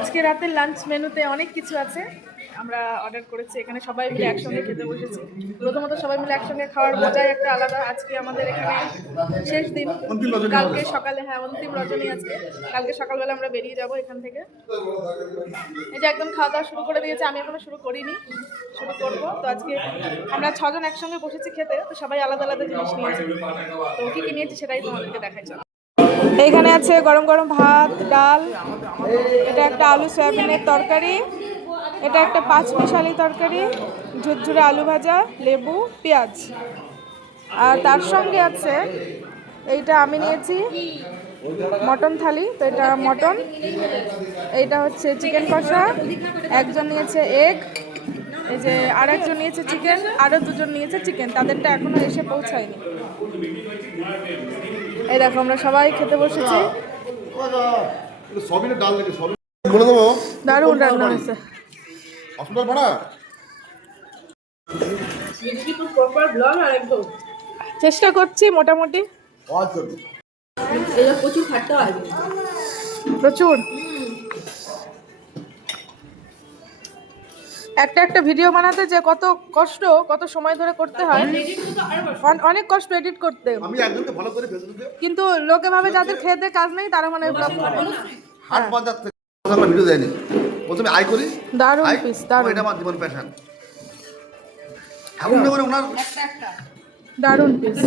আজকে রাতের লাঞ্চ মেনুতে অনেক কিছু আছে। আমরা অর্ডার করেছি, এখানে সবাই মিলে একসঙ্গে খেতে বসেছি। প্রথমত সবাই মিলে একসঙ্গে খাওয়ার মজাই একটা আলাদা। আজকে আমাদের এখানে শেষ দিন, কালকে সকালে, হ্যাঁ অন্তিম রজনী আজকে। কালকে সকালবেলা আমরা বেরিয়ে যাব এখান থেকে। এই যে একদম খাওয়া দাওয়া শুরু করে দিয়েছে, আমি এখনো শুরু করিনি, শুরু করবো। তো আজকে আমরা 6 জন একসঙ্গে বসেছি খেতে, তো সবাই আলাদা আলাদা জিনিস নিয়েছি। তো কি কি নিয়েছি সেটাই তোমাদেরকে দেখাই। চলো, এইখানে আছে গরম গরম ভাত, ডাল, এটা একটা আলু সয়াবিনের তরকারি, এটা একটা পাঁচমিশালি তরকারি, ঝুরঝুরে আলু ভাজা, লেবু, পেঁয়াজ। আর তার সঙ্গে আছে এইটা আমি নিয়েছি মটন থালি, তো এটা মটন, এইটা হচ্ছে চিকেন কষা, একজন নিয়েছে এগ, এই যে আর একজন নিয়েছে চিকেন, আরও দুজন নিয়েছে চিকেন, তাদেরটা এখনো এসে পৌঁছায়নি। এই দেখো আমরা সবাই খেতে বসেছি। দারুণ রান্না হয়েছে। চেষ্টা করছি মোটামুটি। প্রচুর খাটতে হয়, প্রচুর। একটা একটা ভিডিও বানাতে যে কত কষ্ট, কত সময় ধরে করতে হয়, অনেক কষ্ট এডিট করতে। আমি একজনকে ফলো করে ফেসবুকে, কিন্তু লোকে ভাবে যাদের খেতে কাজ নেই তারা মানে ব্লগ করে। হাট বাজার থেকে আমরা ভিডিও দেয়নি, প্রথমে আই করি, দারুণ পিস, দারুণ, এটা আমার জীবন প্যাশন। এখন ওনার দারুণ পিস।